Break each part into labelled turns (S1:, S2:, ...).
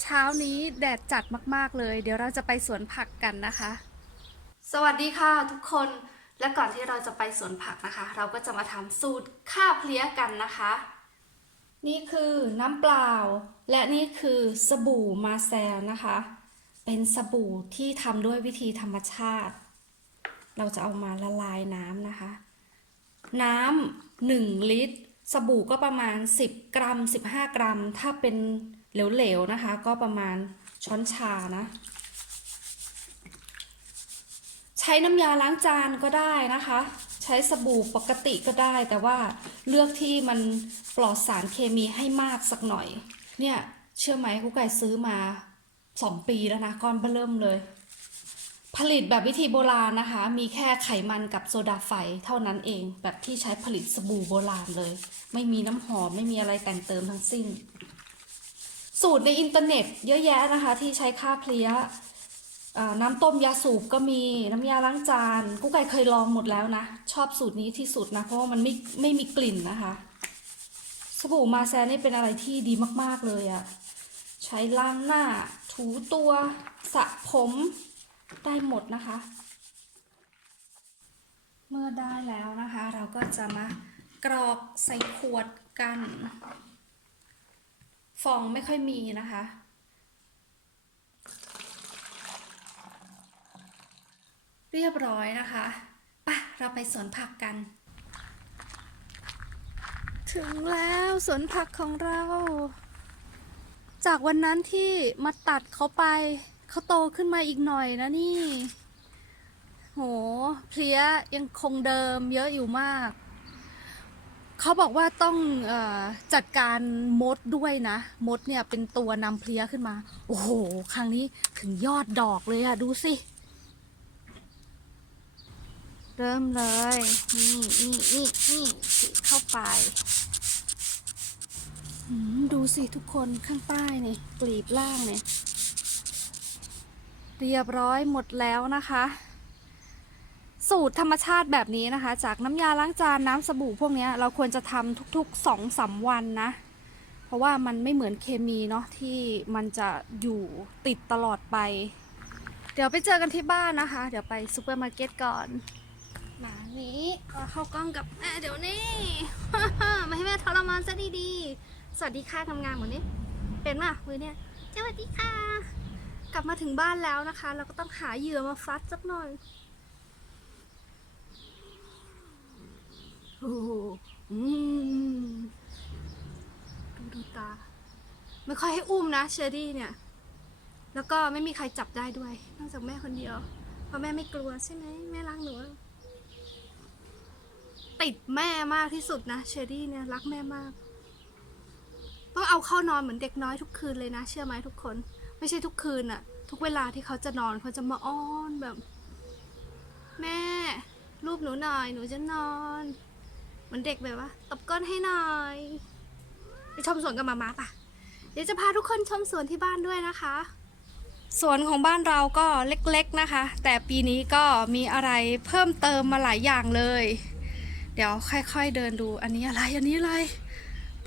S1: เช้านี้แดดจัดมากๆเลย เดี๋ยวเราจะไปสวนผักกันนะคะ สวัสดีค่ะทุกคนและก่อนที่เราจะไปสวนผักนะคะ เราก็จะมาทำสูตรข้าวเพลี้ยกันนะคะ นี่คือน้ำเปล่า และนี่คือสบู่มาแซลนะคะ เป็นสบู่ที่ทำด้วยวิธีธรรมชาติ เราจะเอามาละลายน้ำนะคะ น้ำหนึ่งลิตร สบู่ก็ประมาณ 10 กรัม 15 กรัม ถ้าเป็น เหลวๆนะคะ ก็ประมาณช้อนชานะ ใช้น้ำยาล้างจานก็ได้นะคะ ใช้สบู่ปกติก็ได้ แต่ว่าเลือกที่มันปลอดสารเคมีให้มากสักหน่อย เนี่ยเชื่อไหมกุ๊กไก่ซื้อมา2ปีแล้วนะก้อนเบอเริ่มเลย ผลิตแบบวิธีโบราณนะคะ มีแค่ไขมันกับโซดาไฟเท่านั้นเอง แบบที่ใช้ผลิตสบู่โบราณเลย ไม่มีน้ำหอมไม่มีอะไรแต่งเติมทั้งสิ้น สูตรในอินเทอร์เน็ต เยอะแยะนะคะ ที่ใช้ค่าเพลี้ยน้ำต้มยาสูบก็มีน้ำยาล้างจานกุ๊กไก่เคยลองหมดแล้วนะ ชอบสูตรนี้ที่สุดนะ เพราะว่ามันไม่ไม่มีกลิ่นนะคะ สบู่มาแซนนี่เป็นอะไรที่ดีมากๆเลยอะใช้ล้างหน้า ถูตัวสระผมได้หมดนะคะ เมื่อได้แล้วนะคะ เราก็จะมากรอกใส่ขวดกัน ฟองไม่ค่อยมีนะคะ เรียบร้อยนะคะปะเราไปสวนผักกัน ถึงแล้วสวนผักของเรา จากวันนั้นที่มาตัดเขาไปเขาโตขึ้นมาอีกหน่อยนะนี่ โหเพลี้ยยังคงเดิมเยอะอยู่มาก เขาบอกว่าต้องเออจัดการมดด้วยนะ มดเนี่ยเป็นตัวนำเพลี้ยขึ้นมา โอ้โห ครั้งนี้ถึงยอดดอกเลยอะดูสิ เริ่มเลย นี่นี่นี่นี่ฉีดเข้าไปหืมดูสิทุกคนข้างใต้นี่กลีบล่างเนี่ยเรียบร้อยหมดแล้วนะคะ สูตรธรรมชาติแบบนี้นะคะ จากน้ำยาล้างจานน้ำสบู่พวกนี้เราควรจะทำทุกๆสองสามวันนะ เพราะว่ามันไม่เหมือนเคมีเนาะที่มันจะอยู่ติดตลอดไป เดี๋ยวไปเจอกันที่บ้านนะคะ เดี๋ยวไปซูเปอร์มาร์เก็ตก่อนมานี้ก็เข้ากล้องกับแม่เดี๋ยวนี้ มาให้แม่ทรมานซะดีๆ สวัสดีค่ะทำงานเหมือนนี้ เป็นป่ะมือเนี่ยสวัสดีค่ะ กลับมาถึงบ้านแล้วนะคะ เราก็ต้องหาเหยื่อมาฟัดสักหน่อย โอ้โหอืมดูดูตา ไม่ค่อยให้อุ้มนะเชอรี่เนี่ย แล้วก็ไม่มีใครจับได้ด้วย นอกจากแม่คนเดียว เพราะแม่ไม่กลัวใช่ไหมแม่รักหนูติดแม่มากที่สุดนะเชอรี่เนี่ยรักแม่มาก ต้องเอาเข้านอนเหมือนเด็กน้อยทุกคืนเลยนะ เชื่อไหมทุกคน ไม่ใช่ทุกคืนอะทุกเวลาที่เขาจะนอนเขาจะมาอ้อนแบบ แม่ รูปหนูหน่อย หนูจะนอน มือนเด็กแบบว่าตบก้นให้หน่อยไปชมสวนกับมาม่าปะเดี๋ยวจะพาทุกคนชมสวนที่บ้านด้วยนะคะ สวนของบ้านเราก็เล็กๆนะคะ แต่ปีนี้ก็มีอะไรเพิ่มเติมมาหลายอย่างเลย เดี๋ยวค่อยๆเดินดูอันนี้อะไรอันนี้อะไร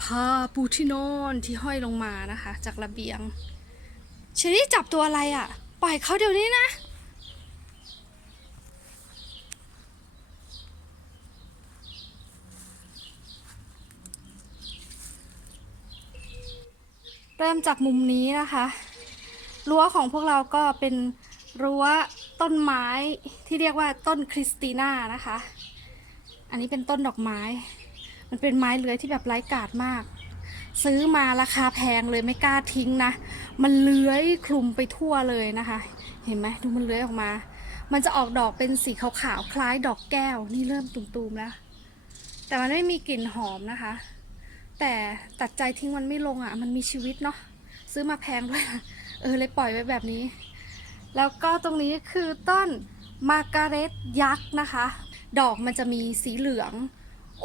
S1: ผ้าปูที่นอนที่ห้อยลงมานะคะ จากระเบียงเชอรี่จับตัวอะไรอะ่ะ ปล่อยเขาเดี๋ยวนี้นะ เริ่มจากมุมนี้นะคะรั้วของพวกเราก็เป็นรั้วต้นไม้ที่เรียกว่าต้นคริสติน่านะคะ อันนี้เป็นต้นดอกไม้ มันเป็นไม้เลื้อยที่แบบไร้กาดมาก ซื้อมาราคาแพงเลยไม่กล้าทิ้งนะ มันเลื้อยคลุมไปทั่วเลยนะคะ เห็นไหมดูมันเลื้อยออกมา มันจะออกดอกเป็นสีขาวๆคล้ายดอกแก้ว นี่เริ่มตุ่มๆแล้ว แต่มันไม่มีกลิ่นหอมนะคะ แต่ตัดใจทิ้งมันไม่ลงอะ มันมีชีวิตเนาะซื้อมาแพงด้วยนะเออเลยปล่อยไว้แบบนี้ แล้วก็ตรงนี้คือต้นมาการเร็ตยักษ์นะคะ ดอกมันจะมีสีเหลือง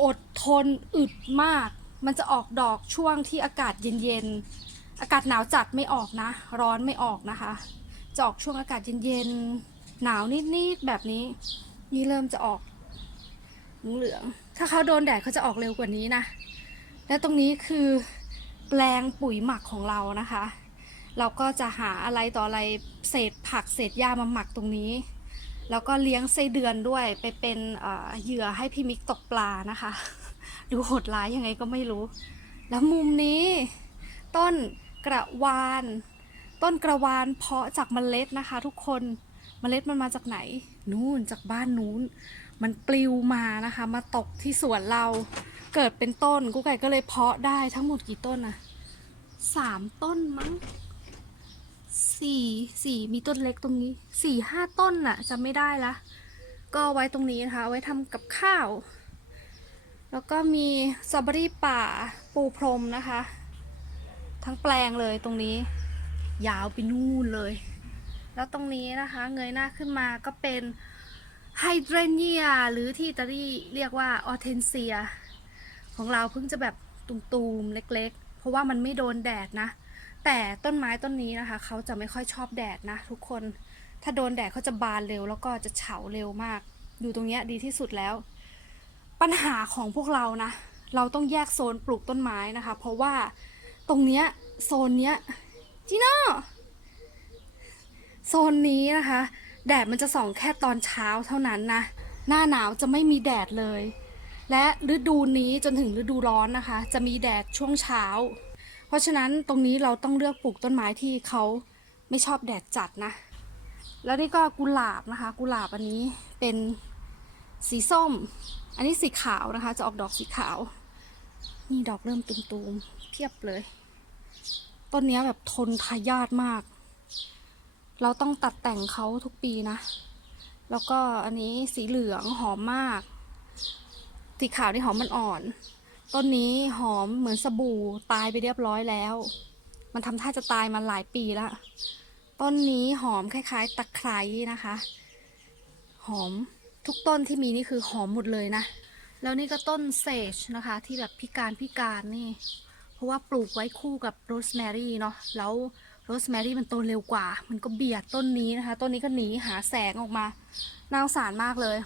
S1: อดทนอึดมาก มันจะออกดอกช่วงที่อากาศเย็นๆ อากาศหนาวจัดไม่ออกนะ ร้อนไม่ออกนะคะ จะออกช่วงอากาศเย็นๆ หนาวนิดๆ แบบนี้ นี่เริ่มจะออกเหลือง ถ้าเขาโดนแดดเขาจะออกเร็วกว่านี้นะ และตรงนี้คือแปลงปุ๋ยหมักของเรานะคะ เราก็จะหาอะไรต่ออะไรเศษผักเศษหญ้ามาหมักตรงนี้ แล้วก็เลี้ยงไส้เดือนด้วยไปเป็นเหยื่อให้พี่มิกตกปลานะคะ ดูโหดร้ายยังไงก็ไม่รู้ แล้วมุมนี้ ต้นกระวาน ต้นกระวานเพาะจากเมล็ดนะคะ ทุกคนเมล็ดมันมาจากไหน นู่นจากบ้านนู้น มันปลิวมานะคะ มาตกที่สวนเรา เกิดเป็นต้นกุ๊กไก่ก็เลยเพาะได้ทั้งหมดกี่ต้นนะสามต้นมั้งสี่สี่มีต้นเล็กตรงนี้สี่ห้าต้นน่ะจะไม่ได้ละก็ไว้ตรงนี้นะคะไว้ทำกับข้าว แล้วก็มีสตรอเบอรี่ป่าปูพรมนะคะ ทั้งแปลงเลยตรงนี้ ยาวไปนู่นเลย แล้วตรงนี้นะคะ เงยหน้าขึ้นมาก็เป็นไฮเดรเนียหรือที่อิตาลีเรียกว่าออเทนเซีย ของเราเพิ่งจะแบบตุมๆ เล็กๆ เพราะว่ามันไม่โดนแดดนะ แต่ต้นไม้ต้นนี้นะคะ เขาจะไม่ค่อยชอบแดดนะทุกคน ถ้าโดนแดดเขาจะบานเร็ว แล้วก็จะเฉาเร็วมากดูตรงเนี้ยดีที่สุดแล้ว ปัญหาของพวกเรานะ เราต้องแยกโซนปลูกต้นไม้นะคะ เพราะว่าตรงเนี้ยโซนเนี้ยจีโน่โซนนี้นะคะ แดดมันจะส่องแค่ตอนเช้าเท่านั้นนะ หน้าหนาวจะไม่มีแดดเลย และฤดูนี้จนถึงฤดูร้อนนะคะ จะมีแดดช่วงเช้า เพราะฉะนั้นตรงนี้เราต้องเลือกปลูกต้นไม้ที่เขาไม่ชอบแดดจัดนะ แล้วนี่ก็กุหลาบนะคะ กุหลาบอันนี้เป็นสีส้ม อันนี้สีขาวนะคะ จะออกดอกสีขาว นี่ดอกเริ่มตุมๆเพียบเลย ต้นนี้แบบทนทายาทมาก เราต้องตัดแต่งเขาทุกปีนะ แล้วก็อันนี้สีเหลืองหอมมาก สีขาวนี่หอมมันอ่อน ต้นนี้หอมเหมือนสบู่ตายไปเรียบร้อยแล้ว มันทำท่าจะตายมาหลายปีแล้วต้นนี้หอมคล้าย ๆ ตะไคร้นะคะ หอมทุกต้นที่มีนี่คือหอมหมดเลยนะ แล้วนี่ก็ต้นเซจนะคะ ที่แบบพิการพิการนี่ เพราะว่าปลูกไว้คู่กับโรสแมรี่เนาะแล้วโรสแมรี่มันโตเร็วกว่า มันก็เบียดต้นนี้นะคะ ต้นนี้ก็หนีหาแสงออกมาน่าสงสารมากเลย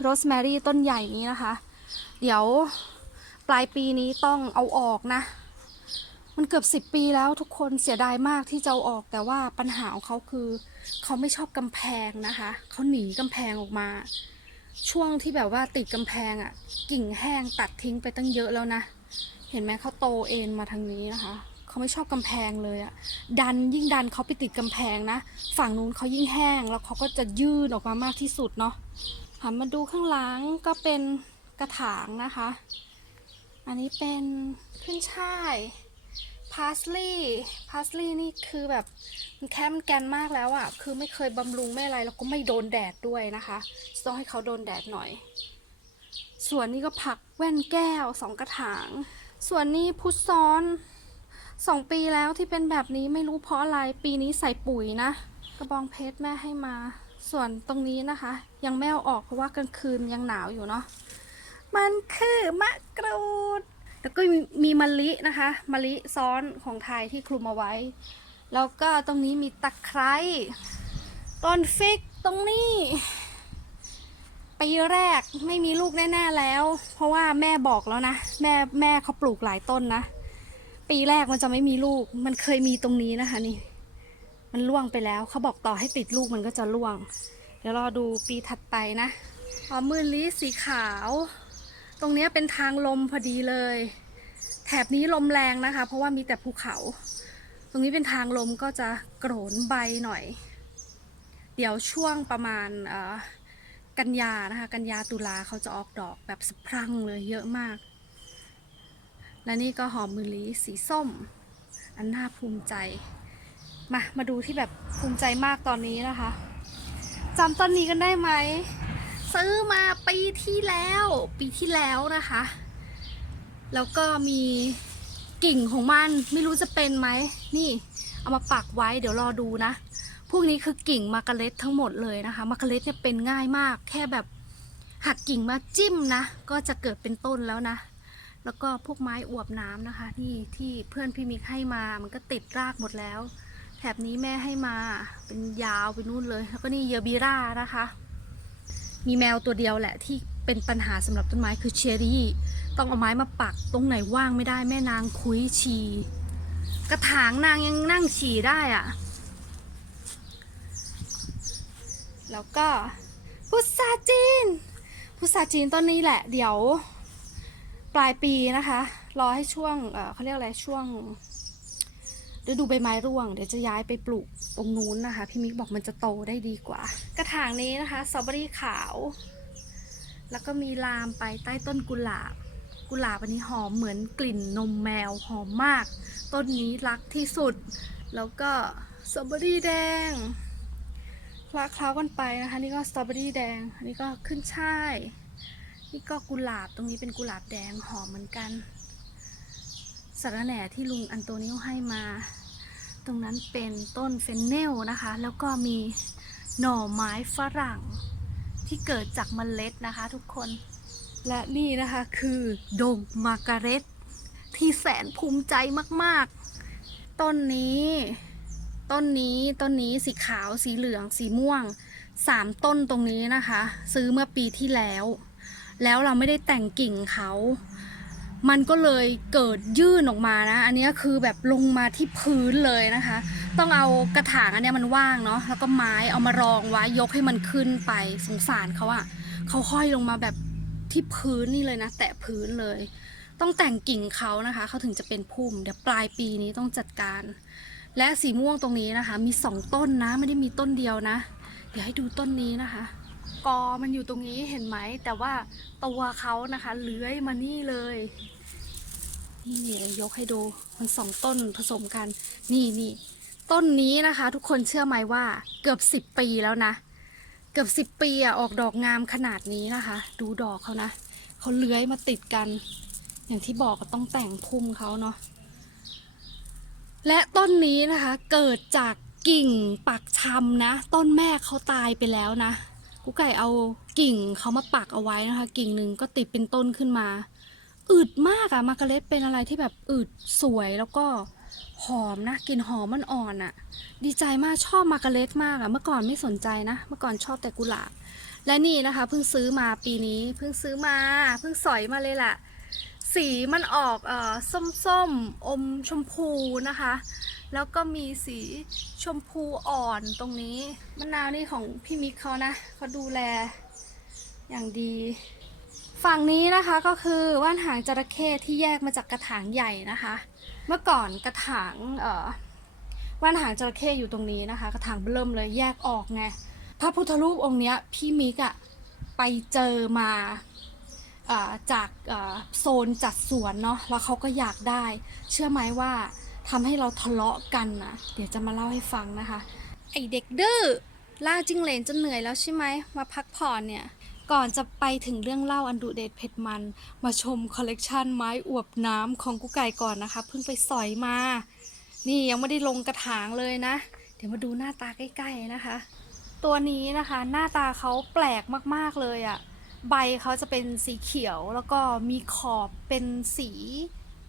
S1: โรสแมรี่ต้นใหญ่นี้นะคะ เดี๋ยวปลายปีนี้ต้องเอาออกนะ มันเกือบสิบปีแล้วทุกคนเสียดายมากที่จะเอาออก แต่ว่าปัญหาของเขาคือ เขาไม่ชอบกำแพงนะคะ เขาหนีกำแพงออกมา ช่วงที่แบบว่าติดกำแพงอะ่ะ กิ่งแห้งตัดทิ้งไปตั้งเยอะแล้วนะ เห็นไหมเขาโตเอ็นมาทางนี้นะคะเขาไม่ชอบกำแพงเลยอะ่ะดันยิ่งดันเขาไปติดกำแพงนะ ฝั่งนู้นเขายิ่งแห้งแล้วเขาก็จะยื่นออกมามากที่สุดเนาะ หันมาดูข้างหลังก็เป็นกระถางนะคะ อันนี้เป็นขึ้นช่ายพาสลีย์พาสลีย์นี่คือแบบมันแคมนแกนมากแล้วอะ่ะ คือไม่เคยบำรุงไม่อะไรแล้วก็ไม่โดนแดดด้วยนะคะ ต้องให้เขาโดนแดดหน่อย ส่วนนี้ก็ผักแว่นแก้วสองกระถาง ส่วนนี้พุทซ้อนสองปีแล้วที่เป็นแบบนี้ไม่รู้เพราะอะไร ปีนี้ใส่ปุ๋ยนะ กระบองเพชรแม่ให้มา ส่วนตรงนี้นะคะ ยังไม่เอาออกเพราะว่ากลางคืนยังหนาวอยู่เนาะมันคือมะกรูด แล้วก็มีมะลินะคะมะลิซ้อนของไทยที่คลุมเอาไว้ แล้วก็ตรงนี้มีตะไคร้ต้นฟิกตรงนี้ปีแรกไม่มีลูกแน่ๆแล้ว เพราะว่าแม่บอกแล้วนะ แม่แม่เขาปลูกหลายต้นนะ ปีแรกมันจะไม่มีลูก มันเคยมีตรงนี้นะคะนี่ มันล่วงไปแล้ว เขาบอกต่อให้ติดลูกมันก็จะล่วง เดี๋ยวรอดูปีถัดไปนะอ๋อมือลิสีขาว ตรงนี้เป็นทางลมพอดีเลย แถบนี้ลมแรงนะคะ เพราะว่ามีแต่ภูเขา ตรงนี้เป็นทางลมก็จะโกรนใบหน่อย เดี๋ยวช่วงประมาณกันยานะคะ กันยาตุลาเขาจะออกดอกแบบสะพรั่งเลยเยอะมาก และนี่ก็หอมมือลีสีส้ม อันน่าภูมิใจ มา มาดูที่แบบภูมิใจมากตอนนี้นะคะจำต้นนี้กันได้ไหม ซื้อมาปีที่แล้ว ปีที่แล้วนะคะ แล้วก็มีกิ่งของมันไม่รู้จะเป็นไหม นี่ เอามาปักไว้เดี๋ยวรอดูนะ พวกนี้คือกิ่งมากระเล็ดทั้งหมดเลยนะคะ มากระเล็ดเนี่ยเป็นง่ายมาก แค่แบบหักกิ่งมาจิ้มนะ ก็จะเกิดเป็นต้นแล้วนะ แล้วก็พวกไม้อวบน้ำนะคะ นี่ที่เพื่อนพี่มิกให้มา มันก็ติดรากหมดแล้ว ถบนี้แม่ให้มาเป็นยาวไปนู่นเลย แล้วก็นี่เยอบีรานะคะ มีแมวตัวเดียวแหละที่เป็นปัญหาสำหรับต้นไม้คือเชอรี่ ต้องเอาไม้มาปักตรงไหนว่างไม่ได้แม่นางคุยชีกระถางนางยังนั่งฉี่ได้อะแล้วก็พุทราจีน พุทราจีนต้นนี้แหละ เดี๋ยว ปลายปีนะคะ รอให้ช่วงเเขาเรียกอะไรช่วง ฤดูใบไม้ร่วงเดี๋ยวจะย้ายไปปลูกตรงนู้นนะคะ พี่มิกบอกมันจะโตได้ดีกว่า กระถางนี้นะคะสตรอเบอรี่ขาว แล้วก็มีลามไปใต้ต้นกุหลาบ กุหลาบอันนี้หอมเหมือนกลิ่นนมแมวหอมมาก ต้นนี้รักที่สุด แล้วก็สตรอเบอรี่แดงคละเคล้ากันไปนะคะนี่ก็สตรอเบอรี่แดงอันนี้ก็ขึ้นช่ายนี่ก็กุหลาบตรงนี้เป็นกุหลาบแดงหอมเหมือนกัน สาระแหน่ที่ลุงอันโตนิโอให้มา ตรงนั้นเป็นต้นเฟนเนลนะคะ แล้วก็มีหน่อไม้ฝรั่งที่เกิดจากเมล็ดนะคะทุกคน และนี่นะคะคือดงมาร์การเร็ตที่แสนภูมิใจมากๆ ต้นนี้ ต้นนี้ ต้นนี้สีขาว สีเหลือง สีม่วง สามต้นตรงนี้นะคะ ซื้อเมื่อปีที่แล้ว แล้วเราไม่ได้แต่งกิ่งเขา มันก็เลยเกิดยื่นออกมานะ อันนี้คือแบบลงมาที่พื้นเลยนะคะ ต้องเอากระถางอันนี้มันว่างเนาะแล้วก็ไม้เอามารองไว้ยกให้มันขึ้นไปสงสารเขาอะเขาห้อยลงมาแบบที่พื้นนี่เลยนะ แตะพื้นเลย ต้องแต่งกิ่งเขานะคะเขาถึงจะเป็นพุ่มเดี๋ยวปลายปีนี้ต้องจัดการ และสีม่วงตรงนี้นะคะ มีสองต้นนะไม่ได้มีต้นเดียวนะ เดี๋ยวให้ดูต้นนี้นะคะกอมันอยู่ตรงนี้เห็นไหม แต่ว่าตัวเขานะคะ เลื้อยมานี่เลย นี่ยกให้ดูมันสองต้นผสมกัน นี่นี่ต้นนี้นะคะ ทุกคนเชื่อไหมว่าเกือบสิบปีแล้วนะ เกือบสิบปีอะออกดอกงามขนาดนี้นะคะ ดูดอกเขานะเขาเลื้อยมาติดกัน อย่างที่บอกก็ต้องแต่งพุ่มเขาเนาะและต้นนี้นะคะ เกิดจากกิ่งปักชำนะ ต้นแม่เขาตายไปแล้วนะกุ๊กไก่เอากิ่งเขามาปักเอาไว้นะคะ กิ่งหนึ่งก็ติดเป็นต้นขึ้นมา อืดมากอะมาร์การเร็ตเป็นอะไรที่แบบอืดสวยแล้วก็หอมนะกลิ่นหอมมันอ่อนอะดีใจมากชอบมาร์การเร็ตมากอะเมื่อก่อนไม่สนใจนะ เมื่อก่อนชอบแต่กุหลาบและนี่นะคะเพิ่งซื้อมาปีนี้เพิ่งซื้อมาเพิ่งสอยมาเลยแหละสีมันออกเอ่อส้มๆอมชมพูนะคะ แล้วก็มีสีชมพูอ่อนตรงนี้มะนาวนี่ของพี่มิกเขานะเขาดูแลอย่างดี ฝั่งนี้นะคะก็คือว่านหางจระเข้ที่แยกมาจากกระถางใหญ่นะคะ เมื่อก่อนกระถางเอ่อว่านหางจระเข้อยู่ตรงนี้นะคะ กระถางเริ่มเลยแยกออกไงพระพุทธรูปองค์เนี้ยพี่มิกอะไปเจอมาจากโซนจัดสวนเนาะแล้วเขาก็อยากได้ เชื่อไหมว่าทำให้เราทะเลาะกันนะเดี๋ยวจะมาเล่าให้ฟังนะคะ ไอเด็กดื้อล่าจิงเหลนจนเหนื่อยแล้วใช่ไหมมาพักผ่อนเนี่ย ก่อนจะไปถึงเรื่องเล่าอันดุเด็ดเผ็ดมัน มาชมคอลเลกชันไม้อวบน้ำของกุ๊กไก่ก่อนนะคะ เพิ่งไปสอยมา นี่ยังไม่ได้ลงกระถางเลยนะ เดี๋ยวมาดูหน้าตาใกล้ๆนะคะ ตัวนี้นะคะ หน้าตาเขาแปลกมากๆเลยอะ่ะ ใบเขาจะเป็นสีเขียวแล้วก็มีขอบเป็นสี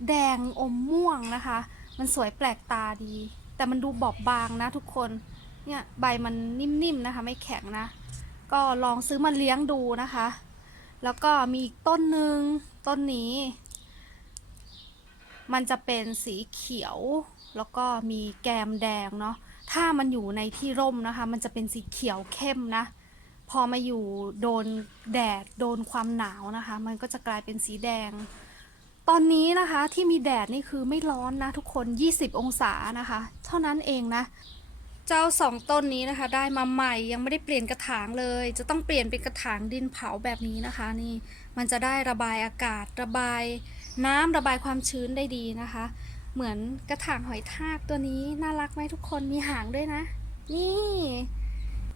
S1: แดงอมม่วงนะคะ มันสวยแปลกตาดี แต่มันดูบอบบางนะทุกคน เนี่ยใบมันนิ่มๆนะคะ ไม่แข็งนะ ก็ลองซื้อมาเลี้ยงดูนะคะ แล้วก็มีอีกต้นหนึ่งต้นนี้ มันจะเป็นสีเขียว แล้วก็มีแกมแดงเนาะ ถ้ามันอยู่ในที่ร่มนะคะ มันจะเป็นสีเขียวเข้มนะ พอมาอยู่โดนแดดโดนความหนาวนะคะ มันก็จะกลายเป็นสีแดง ตอนนี้นะคะที่มีแดดนี่คือไม่ร้อนนะทุกคน 20 องศานะคะ เท่านั้นเองนะ เจ้าสองต้นนี้นะคะ ได้มาใหม่ยังไม่ได้เปลี่ยนกระถางเลย จะต้องเปลี่ยนเป็นกระถางดินเผาแบบนี้นะคะ นี่มันจะได้ระบายอากาศระบาย น้ำระบายความชื้นได้ดีนะคะ เหมือนกระถางหอยทากตัวนี้น่ารักไหมทุกคนมีหางด้วยนะ นี่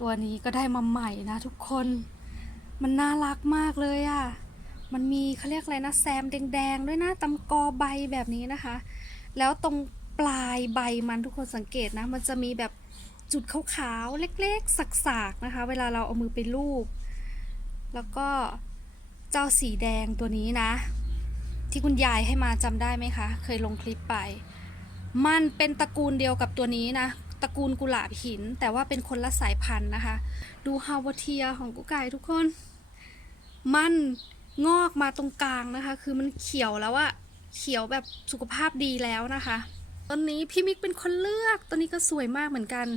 S1: ตัวนี้ก็ได้มาใหม่นะ ทุกคน มันน่ารักมากเลยอะ่ะมันมีเขาเรียกอะไรนะแซมแดงๆด้วยนะตำกอใบแบบนี้นะคะ แล้วตรง ปลายใบมันทุกคนสังเกตนะ มันจะมีแบบจุดขาวๆ เล็กๆ สักๆ นะคะ เวลาเราเอามือไปลูบ แล้วก็เจ้าสีแดงตัวนี้นะ ที่คุณยายให้มาจำได้ไหมคะ เคยลงคลิปไป มันเป็นตระกูลเดียวกับตัวนี้นะ ตระกูลกุหลาบหิน แต่ว่าเป็นคนละสายพันธุ์นะคะ ดูฮาวเทียของกุ๊กไก่ทุกคน มันงอกมาตรงกลางนะคะ คือมันเขียวแล้วอะเขียวแบบสุขภาพดีแล้วนะคะ ต้นนี้พี่มิกเป็นคนเลือกต้นนี้ก็สวยมากเหมือนกัน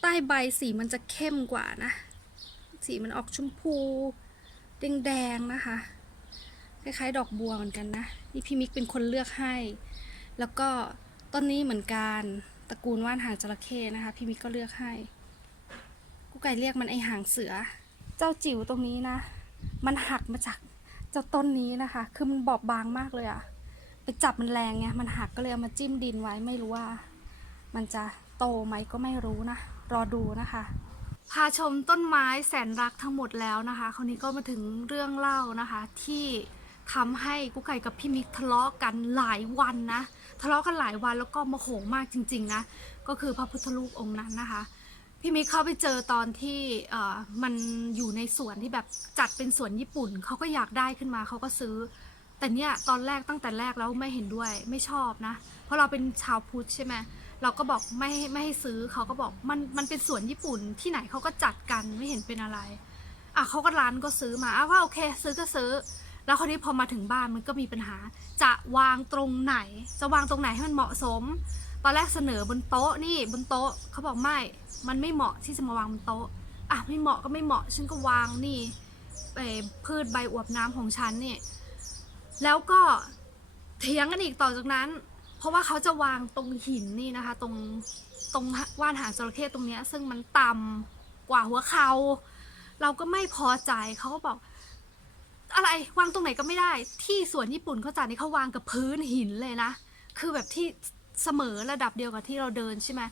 S1: ใต้ใบสีมันจะเข้มกว่านะ สีมันออกชมพู แดงๆนะคะคล้ายๆดอกบัวเหมือนกันนะนี่พี่มิกเป็นคนเลือกให้ แล้วก็ต้นนี้เหมือนกันตระกูลว่านหางจระเข้นะคะ พี่มิกก็เลือกให้กูไก่เรียกมันไอหางเสือ เจ้าจิ๋วตรงนี้นะ มันหักมาจากเจ้าต้นนี้นะคะ คือมันบอบบางมากเลยอะ ไปจับมันแรงไงมันหักก็เลยเอามาจิ้มดินไว้ไม่รู้ว่า มันจะโตไหมก็ไม่รู้นะ รอดูนะคะ พาชมต้นไม้แสนรักทั้งหมดแล้วนะคะ คราวนี้ก็มาถึงเรื่องเล่านะคะ ที่ทำให้กุ๊กไก่กับพี่มิกทะเลาะกันหลายวันนะทะเลาะกันหลายวันแล้วก็โมโหมากจริง ๆนะก็คือพระพุทธรูปองค์นั้นนะคะพี่มิกเข้าไปเจอตอนที่เอ่อมันอยู่ในสวนที่แบบจัดเป็นสวนญี่ปุ่นเขาก็อยากได้ขึ้นมาเขาก็ซื้อ แต่เนี่ยตอนแรกตั้งแต่แรกแล้วไม่เห็นด้วยไม่ชอบนะ เพราะเราเป็นชาวพุทธใช่ไหมเราก็บอกไม่ไม่ให้ซื้อเขาก็บอกมันมันเป็นสวนญี่ปุ่นที่ไหนเขาก็จัดกันไม่เห็นเป็นอะไรอะเขาก็ร้านก็ซื้อมาอะว่าโอเค ซื้อก็ซื้อ แล้วคราวนี้พอมาถึงบ้านมันก็มีปัญหา จะวางตรงไหน จะวางตรงไหนให้มันเหมาะสม ตอนแรกเสนอบนโต๊ะนี่บนโต๊ะเขาบอกไม่ มันไม่เหมาะที่จะมาวางบนโต๊ะอะไม่เหมาะก็ไม่เหมาะฉันก็วางนี่ไอ้พืชใบอวบน้ำของฉันนี่ แล้วก็เถียงกันอีกต่อจากนั้น เพราะว่าเขาจะวางตรงหินนี่นะคะ ตรงตรงว่านหางจระเข้ตรงเนี้ย ซึ่งมันต่ำกว่าหัวเขา เราก็ไม่พอใจเขาก็บอก อะไรวางตรงไหนก็ไม่ได้ ที่สวนญี่ปุ่นเขาจัดนี่เขาวางกับพื้นหินเลยนะคือแบบที่เสมอระดับเดียวกับที่เราเดินใช่ไหม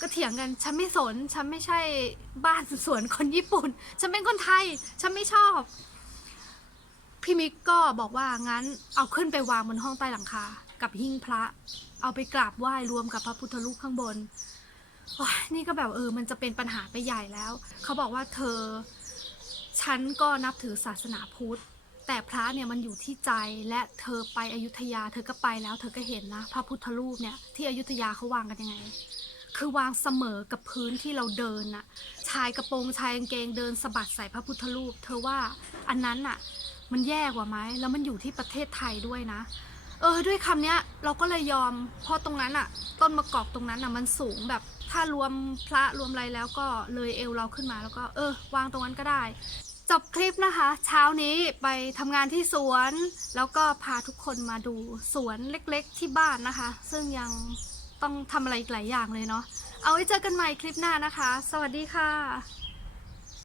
S1: ก็เถียงกันฉันไม่สน ฉันไม่ใช่บ้านสวนคนญี่ปุ่น ฉันเป็นคนไทย ฉันไม่ชอบ พี่มิกก็บอกว่างั้นเอาขึ้นไปวางบนห้องใต้หลังคา กับหิ้งพระ เอาไปกราบไหว้รวมกับพระพุทธรูปข้างบนนี่ก็แบบเออมันจะเป็นปัญหาไปใหญ่แล้ว เขาบอกว่าเธอ ฉันก็นับถือศาสนาพุทธ แต่พระเนี่ยมันอยู่ที่ใจและเธอไปอยุธยา เธอก็ไปแล้ว เธอก็เห็นนะ พระพุทธรูปเนี่ยที่อยุธยาเขาวางกันยังไง คือวางเสมอกับพื้นที่เราเดินน่ะ ชายกระโปรงชายกางเกงเดินสะบัดใส่พระพุทธรูป เธอว่าอันนั้นน่ะ มันแย่กว่าไหมแล้วมันอยู่ที่ประเทศไทยด้วยนะ เออ ด้วยคำเนี้ยเราก็เลยยอม เพราะตรงนั้นอะต้นมะกอกตรงนั้นอะมันสูงแบบ ถ้ารวมพระรวมอะไรแล้วก็เลยเอวเราขึ้นมาแล้วก็ เออ วางตรงนั้นก็ได้จบคลิปนะคะ เช้านี้ไปทำงานที่สวน แล้วก็พาทุกคนมาดูสวนเล็กๆที่บ้านนะคะ ซึ่งยัง ต้องทำอะไรอีกหลายอย่างเลยเนาะ เอาไว้เจอกันใหม่คลิปหน้านะคะ สวัสดีค่ะ